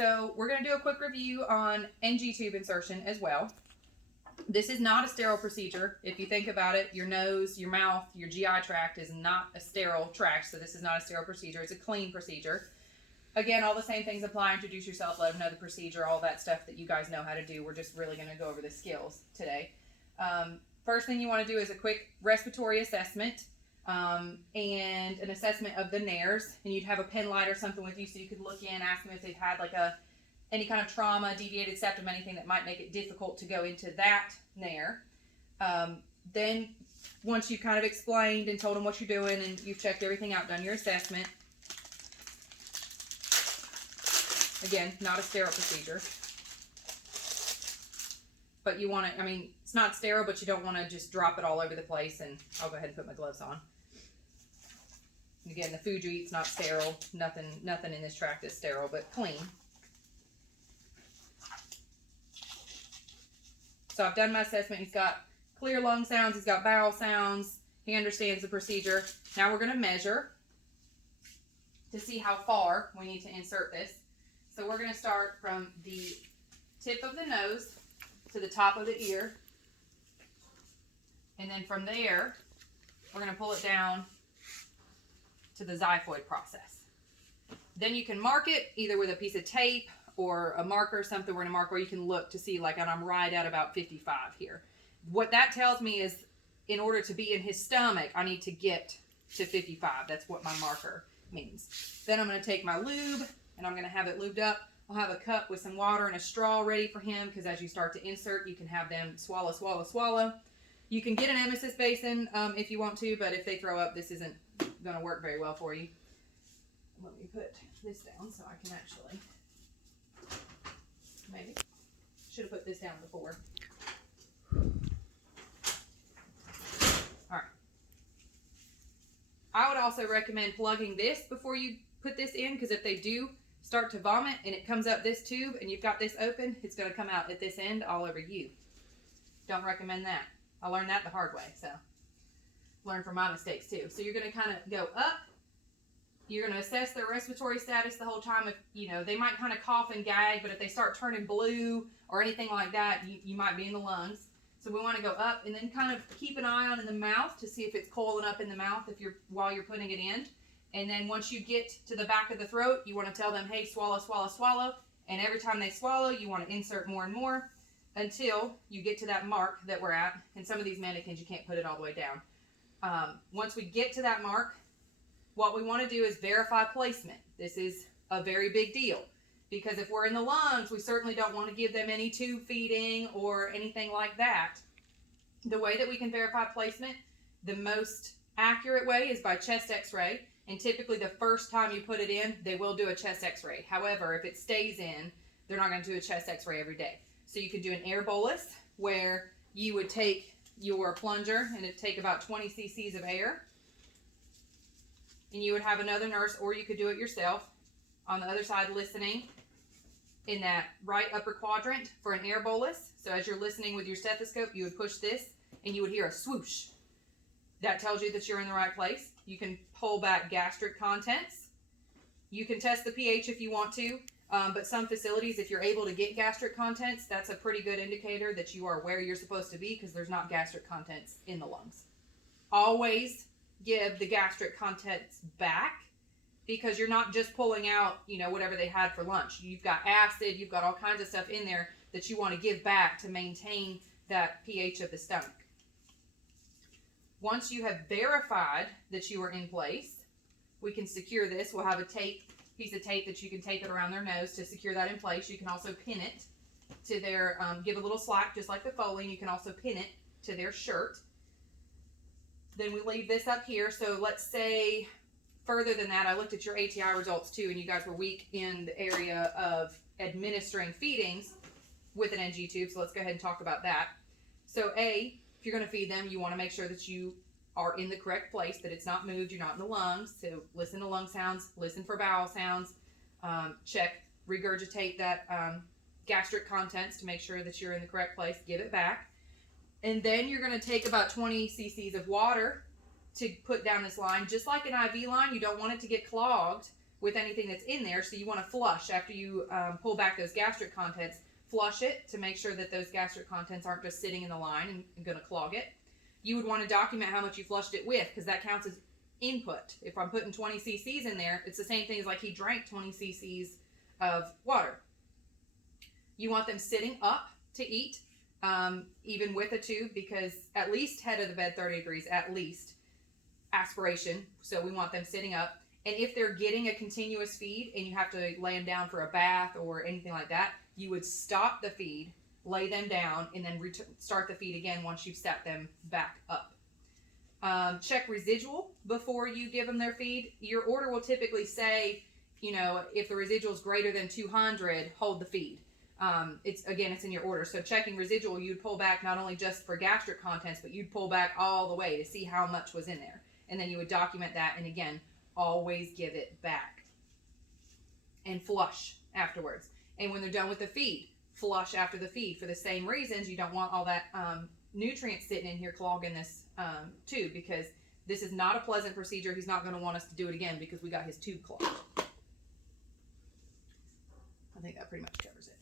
So we're going to do a quick review on NG tube insertion as well. This is not a sterile procedure. If you think about it, your nose, your mouth, your GI tract is not a sterile tract, so this is not a sterile procedure. It's a clean procedure. Again, all the same things apply. Introduce yourself, let them know the procedure, all that stuff that you guys know how to do. We're just really going to go over the skills today. First thing you want to do is a quick respiratory assessment and an assessment of the nares. And you'd have a pen light or something with you so you could look in, ask them if they've had like any kind of trauma, deviated septum, anything that might make it difficult to go into that nair. Then once you've kind of explained and told them what you're doing and you've checked everything out, done your assessment. Again, not a sterile procedure. But you want to, I mean, it's not sterile, but you don't want to just drop it all over the place. And I'll go ahead and put my gloves on. Again, the food you eat's not sterile. Nothing in this tract is sterile, but clean. So I've done my assessment. He's got clear lung sounds. He's got bowel sounds. He understands the procedure. Now we're going to measure to see how far we need to insert this. So we're going to start from the tip of the nose to the top of the ear. And then from there, we're going to pull it down to the xiphoid process. Then you can mark it either with a piece of tape or a marker or something. We're going to mark where you can look to see, like, and I'm right at about 55 here. What that tells me is in order to be in his stomach, I need to get to 55. That's what my marker means. Then I'm going to take my lube and I'm going to have it lubed up. I'll have a cup with some water and a straw ready for him because as you start to insert, you can have them swallow, swallow, swallow. You can get an emesis basin if you want to, but if they throw up, this isn't going to work very well for you. Let me put this down so I can actually, maybe, should have put this down before. All right. I would also recommend plugging this before you put this in, because if they do start to vomit and it comes up this tube and you've got this open, it's going to come out at this end all over you. Don't recommend that. I learned that the hard way, so learn from my mistakes too. So you're going to kind of go up. You're going to assess their respiratory status the whole time. If they might kind of cough and gag, but if they start turning blue or anything like that, you might be in the lungs. So we want to go up and then kind of keep an eye on in the mouth to see if it's coiling up in the mouth while you're putting it in. And then once you get to the back of the throat, you want to tell them, hey, swallow, swallow, swallow. And every time they swallow, you want to insert more and more until you get to that mark that we're at. And some of these mannequins, you can't put it all the way down. Once we get to that mark, what we want to do is verify placement. This is a very big deal because if we're in the lungs, we certainly don't want to give them any tube feeding or anything like that. The way that we can verify placement, the most accurate way is by chest x-ray. And typically the first time you put it in, they will do a chest x-ray. However, if it stays in, they're not going to do a chest x-ray every day. So you can do an air bolus where you would take your plunger and it'd take about 20 cc's of air. And you would have another nurse, or you could do it yourself, on the other side listening in that right upper quadrant for an air bolus. So as you're listening with your stethoscope, you would push this and you would hear a swoosh. That tells you that you're in the right place. You can pull back gastric contents. You can test the pH if you want to, but some facilities, if you're able to get gastric contents, that's a pretty good indicator that you are where you're supposed to be because there's not gastric contents in the lungs. Always give the gastric contents back because you're not just pulling out, whatever they had for lunch. You've got acid, you've got all kinds of stuff in there that you want to give back to maintain that pH of the stomach. Once you have verified that you are in place, we can secure this. We'll have a piece of tape that you can tape it around their nose to secure that in place. You can also pin it to their, give a little slack just like the Foley, and you can also pin it to their shirt. Then we leave this up here. So let's say further than that, I looked at your ATI results too, and you guys were weak in the area of administering feedings with an NG tube. So let's go ahead and talk about that. So if you're going to feed them, you want to make sure that you are in the correct place, that it's not moved, you're not in the lungs. So listen to lung sounds, listen for bowel sounds, check, regurgitate that gastric contents to make sure that you're in the correct place, give it back. And then you're going to take about 20 cc's of water to put down this line. Just like an IV line, you don't want it to get clogged. with anything that's in there. So you want to flush after you pull back those gastric contents. Flush it to make sure that those gastric contents aren't just sitting in the line and going to clog it. You would want to document how much you flushed it with, because that counts as input. If I'm putting 20 cc's in there, it's the same thing as like he drank 20 cc's of water. You want them sitting up to eat, even with a tube, because at least head of the bed 30 degrees, at least aspiration. So we want them sitting up. And if they're getting a continuous feed and you have to lay them down for a bath or anything like that, you would stop the feed, lay them down, and then start the feed again once you've set them back up. Check residual before you give them their feed. Your order will typically say, you know, if the residual is greater than 200, hold the feed. It's in your order. So checking residual, you'd pull back not only just for gastric contents, but you'd pull back all the way to see how much was in there. And then you would document that, and again, always give it back. And flush afterwards. And when they're done with the feed, flush after the feed for the same reasons. You don't want all that nutrients sitting in here clogging this tube, because this is not a pleasant procedure. He's not going to want us to do it again because we got his tube clogged. I think that pretty much covers it.